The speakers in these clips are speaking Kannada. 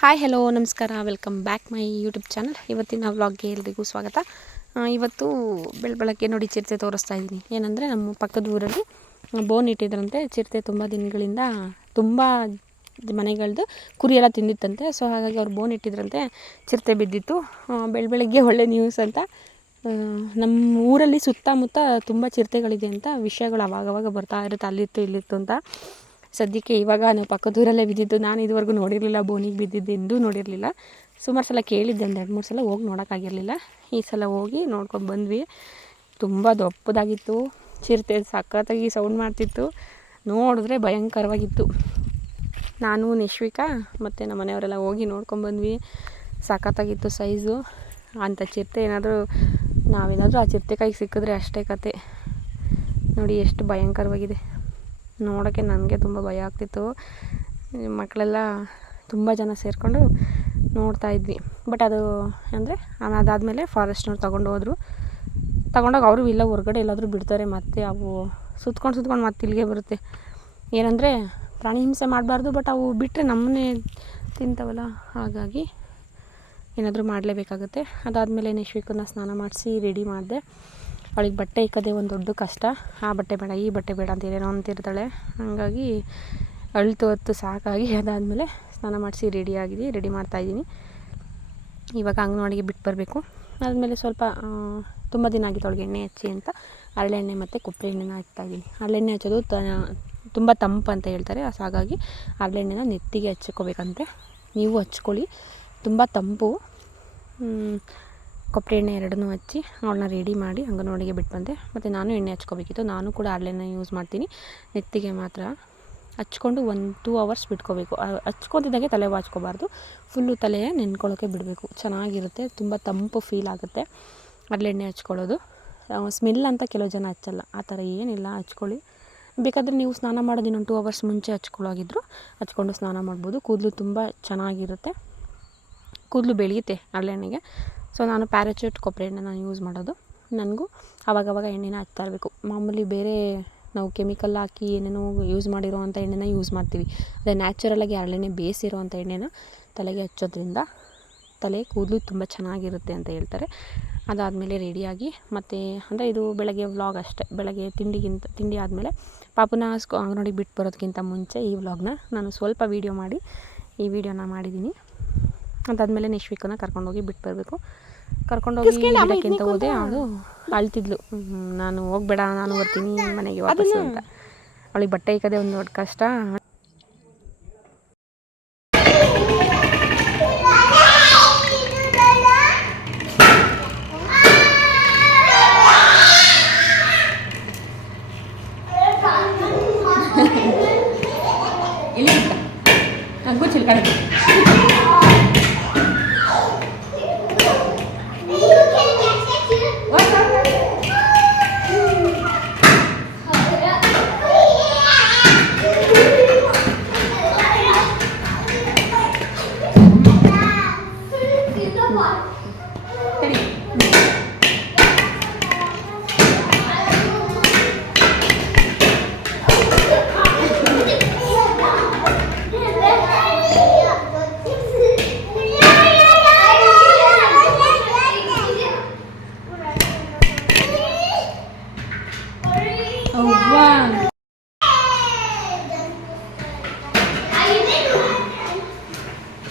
ಹಾಯ್ ಹಲೋ ನಮಸ್ಕಾರ, welcome back my YouTube channel. ಇವತ್ತಿನ ವ್ಲಾಗ್ಗೆ ಎಲ್ರಿಗೂ ಸ್ವಾಗತ. ಇವತ್ತು ಬೆಳಗ್ಗೆ ನೋಡಿ ಚಿರತೆ ತೋರಿಸ್ತಾ ಇದ್ದೀನಿ. ಏನಂದರೆ ನಮ್ಮ ಪಕ್ಕದ ಊರಲ್ಲಿ ಬೋನ್ ಇಟ್ಟಿದ್ರಂತೆ. ಚಿರತೆ ತುಂಬ ದಿನಗಳಿಂದ ತುಂಬ ಮನೆಗಳದ್ದು ಕುರಿ ಎಲ್ಲ ತಿಂದಿತ್ತಂತೆ. ಸೊ ಹಾಗಾಗಿ ಅವ್ರು ಬೋನ್ ಇಟ್ಟಿದ್ರಂತೆ, ಚಿರತೆ ಬಿದ್ದಿತ್ತು. ಬೆಳಗ್ಗೆ ಒಳ್ಳೆ ನ್ಯೂಸ್ ಅಂತ ನಮ್ಮ ಊರಲ್ಲಿ ಸುತ್ತಮುತ್ತ ತುಂಬ ಚಿರತೆಗಳಿದೆ ಅಂತ ವಿಷಯಗಳು ಅವಾಗವಾಗ ಬರ್ತಾ ಇರುತ್ತೆ, ಅಲ್ಲಿತ್ತು ಇಲ್ಲಿತ್ತು ಅಂತ. ಸದ್ಯಕ್ಕೆ ಇವಾಗ ನಾವು ಪಕ್ಕದೂರಲ್ಲೇ ಬಿದ್ದಿದ್ದು. ನಾನು ಇದುವರೆಗೂ ನೋಡಿರಲಿಲ್ಲ, ಬೋನಿಗೆ ಬಿದ್ದಿದ್ದೆಂದೂ ನೋಡಿರಲಿಲ್ಲ. ಸುಮಾರು ಸಲ ಕೇಳಿದ್ದೆ, ಒಂದು 2-3 ಸಲ ಹೋಗಿ ನೋಡೋಕ್ಕಾಗಿರಲಿಲ್ಲ. ಈ ಸಲ ಹೋಗಿ ನೋಡ್ಕೊಂಡು ಬಂದ್ವಿ. ತುಂಬ ದೊಡ್ಡದಾಗಿತ್ತು ಚಿರತೆ, ಸಖತ್ತಾಗಿ ಸೌಂಡ್ ಮಾಡ್ತಿತ್ತು. ನೋಡಿದ್ರೆ ಭಯಂಕರವಾಗಿತ್ತು. ನಾನು ನಿಶ್ವಿಕಾ ಮತ್ತು ನಮ್ಮ ಮನೆಯವರೆಲ್ಲ ಹೋಗಿ ನೋಡ್ಕೊಂಡ್ಬಂದ್ವಿ. ಸಖತ್ತಾಗಿತ್ತು ಸೈಜು. ಅಂಥ ಚಿರತೆ ನಾವೇನಾದರೂ ಆ ಚಿರತೆ ಕೈಗೆ ಸಿಕ್ಕಿದ್ರೆ ಅಷ್ಟೇ ಕತೆ. ನೋಡಿ ಎಷ್ಟು ಭಯಂಕರವಾಗಿದೆ. ನೋಡೋಕ್ಕೆ ನನಗೆ ತುಂಬ ಭಯ ಆಗ್ತಿತ್ತು. ಮಕ್ಕಳೆಲ್ಲ ತುಂಬ ಜನ ಸೇರಿಕೊಂಡು ನೋಡ್ತಾಯಿದ್ವಿ. ಬಟ್ ಅದು ಅಂದರೆ ಅದಾದಮೇಲೆ ಫಾರೆಸ್ಟ್ನವ್ರು ತಗೊಂಡೋಗಿ ಅವರು ಇಲ್ಲ ಹೊರಗಡೆ ಎಲ್ಲಾದರೂ ಬಿಡ್ತಾರೆ. ಮತ್ತು ಅವು ಸುತ್ಕೊಂಡು ಮತ್ತೆ ಇಲ್ಲಿಗೆ ಬರುತ್ತೆ. ಏನಂದರೆ ಪ್ರಾಣಿ ಹಿಂಸೆ ಮಾಡಬಾರ್ದು, ಬಟ್ ಅವು ಬಿಟ್ಟರೆ ನಮ್ಮನ್ನೇ ತಿಂತವಲ್ಲ, ಹಾಗಾಗಿ ಏನಾದರೂ ಮಾಡಲೇಬೇಕಾಗುತ್ತೆ. ಅದಾದಮೇಲೆ ನಿಶ್ವಿಕನ್ನ ಸ್ನಾನ ಮಾಡಿಸಿ ರೆಡಿ ಮಾಡಿದೆ. ಅವಳಿಗೆ ಬಟ್ಟೆ ಇಕ್ಕೋದೇ ಒಂದು ದೊಡ್ಡ ಕಷ್ಟ. ಆ ಬಟ್ಟೆ ಬೇಡ, ಈ ಬಟ್ಟೆ ಬೇಡ ಅಂತ ಏನೇನೋ ಅಂತಿರ್ತಾಳೆ. ಹಾಗಾಗಿ ಹೊತ್ತು ಸಾಕಾಗಿ ಅದಾದಮೇಲೆ ಸ್ನಾನ ಮಾಡಿಸಿ ರೆಡಿ ಮಾಡ್ತಾಯಿದ್ದೀನಿ. ಇವಾಗ ಅಂಗನವಾಡಿಗೆ ಬಿಟ್ಟು ಬರಬೇಕು. ಆದಮೇಲೆ ಸ್ವಲ್ಪ ತುಂಬ ದಿನ ಆಗಿತ್ತು ಅವಳಿಗೆ ಎಣ್ಣೆ ಹಚ್ಚಿ ಅಂತ ಹರಳೆಣ್ಣೆ ಮತ್ತು ಕೊಬ್ಬರಿ ಎಣ್ಣೆನ ಹಚ್ತಾಯಿದ್ದೀನಿ. ಹರಳೆಣ್ಣೆ ಹಚ್ಚೋದು ತುಂಬ ತಂಪು ಅಂತ ಹೇಳ್ತಾರೆ. ಹಾಗಾಗಿ ಹರಳೆಣ್ಣೆನ ನೆತ್ತಿಗೆ ಹಚ್ಕೋಬೇಕಂತೆ. ನೀವು ಹಚ್ಕೊಳ್ಳಿ, ತುಂಬ ತಂಪು. ಕೊಬ್ಬರಿ ಎಣ್ಣೆ ಎರಡನ್ನೂ ಹಚ್ಚಿ ಅವಳನ್ನ ರೆಡಿ ಮಾಡಿ ಅಂಗನವಾಡಿಗೆ ಬಿಟ್ಟು ಬಂದೆ. ಮತ್ತು ನಾನು ಎಣ್ಣೆ ಹಚ್ಕೋಬೇಕಿತ್ತು. ನಾನು ಕೂಡ ಹರಳೆಣ್ಣೆ ಯೂಸ್ ಮಾಡ್ತೀನಿ. ನೆತ್ತಿಗೆ ಮಾತ್ರ ಹಚ್ಕೊಂಡು 1-2 ಅವರ್ಸ್ ಬಿಟ್ಕೋಬೇಕು. ಹಚ್ಕೊತಿದ್ದಾಗೆ ತಲೆ ಬಾಚ್ಕೋಬಾರ್ದು, ಫುಲ್ಲು ತಲೆ ನೆನ್ಕೊಳ್ಳೋಕ್ಕೆ ಬಿಡಬೇಕು. ಚೆನ್ನಾಗಿರುತ್ತೆ, ತುಂಬ ತಂಪು ಫೀಲ್ ಆಗುತ್ತೆ ಹರಳೆಣ್ಣೆ ಹಚ್ಕೊಳ್ಳೋದು. ಸ್ಮೆಲ್ ಅಂತ ಕೆಲವು ಜನ ಹಚ್ಚಲ್ಲ, ಆ ಥರ ಏನಿಲ್ಲ, ಹಚ್ಕೊಳ್ಳಿ. ಬೇಕಾದರೆ ನೀವು ಸ್ನಾನ ಮಾಡೋದು ಇನ್ನೊಂದು 2 ಅವರ್ಸ್ ಮುಂಚೆ ಹಚ್ಕೊಳ್ಳೋಗಿದ್ರು ಹಚ್ಕೊಂಡು ಸ್ನಾನ ಮಾಡ್ಬೋದು. ಕೂದಲು ತುಂಬ ಚೆನ್ನಾಗಿರುತ್ತೆ, ಕೂದಲು ಬೆಳೆಯುತ್ತೆ ಹರಳೆಣ್ಣೆಗೆ. ಸೊ ನಾನು ಪ್ಯಾರಾಚೂಟ್ ಕೊಬ್ಬರಿ ಎಣ್ಣೆನ ಯೂಸ್ ಮಾಡೋದು. ನನಗೂ ಆವಾಗವಾಗ ಎಣ್ಣೆನ ಹಚ್ತಾ ಇರಬೇಕು. ಮಾಮೂಲಿ ಬೇರೆ ನಾವು ಕೆಮಿಕಲ್ ಹಾಕಿ ಏನೇನೋ ಯೂಸ್ ಮಾಡಿರೋ ಅಂಥ ಎಣ್ಣೆನ ಯೂಸ್ ಮಾಡ್ತೀವಿ. ಅದೇ ನ್ಯಾಚುರಲಾಗಿ ಹರಳೆಣ್ಣೆ ಬೇಯಿಸಿರೋ ಅಂಥ ಎಣ್ಣೆನ ತಲೆಗೆ ಹಚ್ಚೋದ್ರಿಂದ ತಲೆ ಕೂದಲು ತುಂಬ ಚೆನ್ನಾಗಿರುತ್ತೆ ಅಂತ ಹೇಳ್ತಾರೆ. ಅದಾದಮೇಲೆ ರೆಡಿಯಾಗಿ ಮತ್ತು ಅಂದರೆ ಇದು ಬೆಳಗ್ಗೆ ವ್ಲಾಗ್ ಅಷ್ಟೇ. ಬೆಳಗ್ಗೆ ತಿಂಡಿ ಆದಮೇಲೆ ಪಾಪುನ ಅಂಗನವಾಡಿಗೆ ಬಿಟ್ಟು ಬರೋದಕ್ಕಿಂತ ಮುಂಚೆ ಈ ವ್ಲಾಗ್ನ ನಾನು ಸ್ವಲ್ಪ ವೀಡಿಯೋ ಮಾಡಿ ಈ ವಿಡಿಯೋನ ಮಾಡಿದ್ದೀನಿ. ಅದಾದಮೇಲೆ ನಿಶ್ವಿಕನ ಕರ್ಕೊಂಡೋಗಿ ಬಿಟ್ಟು ಬರಬೇಕು. ಕರ್ಕೊಂಡೋಗಿ ಬಿಡೋಕ್ಕಿಂತ ಹೋದೆ, ಅವಳು ಅಳ್ತಿದ್ಲು, ನಾನು ಹೋಗಬೇಡ, ನಾನು ಬರ್ತೀನಿ ಮನೆಗೆ ವಾಪಸ್ಸು ಅಂತ. ಅವಳಿಗೆ ಬಟ್ಟೆ ಇಕ್ಕೋದೇ ಒಂದು ದೊಡ್ಡ ಕಷ್ಟ.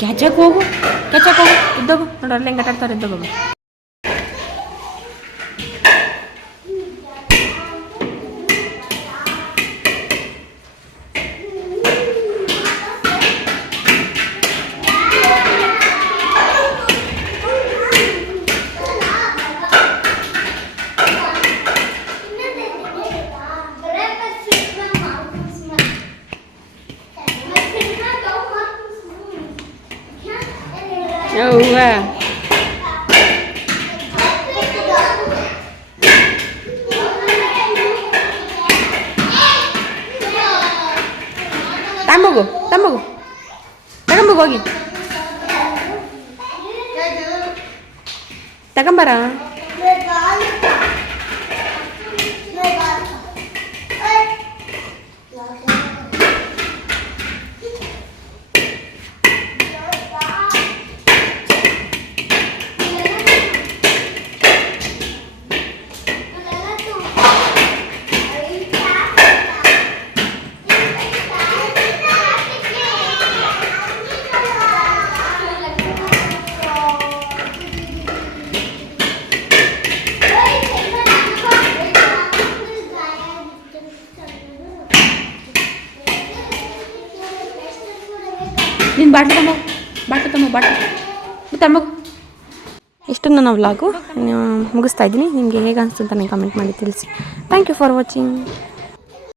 ಕ್ಯಾಚಕ್ಕೆ ಹೋಗು ಇದ್ದೋಗು, ನೋಡ್ರಿ ಅಲ್ಲಿ ಹೆಂಗೆ ಆಟಾಡ್ತಾರೆ, ಇದ್ದೋಗು. ಹೌವಾ ತಗೊಂಬೋಗು ಹೋಗಿ ತಗೊಂಬರ. ಬಾಟ್ಲು ತಮ್ಮ ಇಷ್ಟು ನನ್ನ ವ್ಲಾಗು ಮುಗಿಸ್ತಾ ಇದ್ದೀನಿ. ನಿಮಗೆ ಹೇಗೆ ಅನಿಸ್ತು ಅಂತ ನನಗೆ ಕಮೆಂಟ್ ಮಾಡಿ ತಿಳಿಸಿ. Thank you for watching.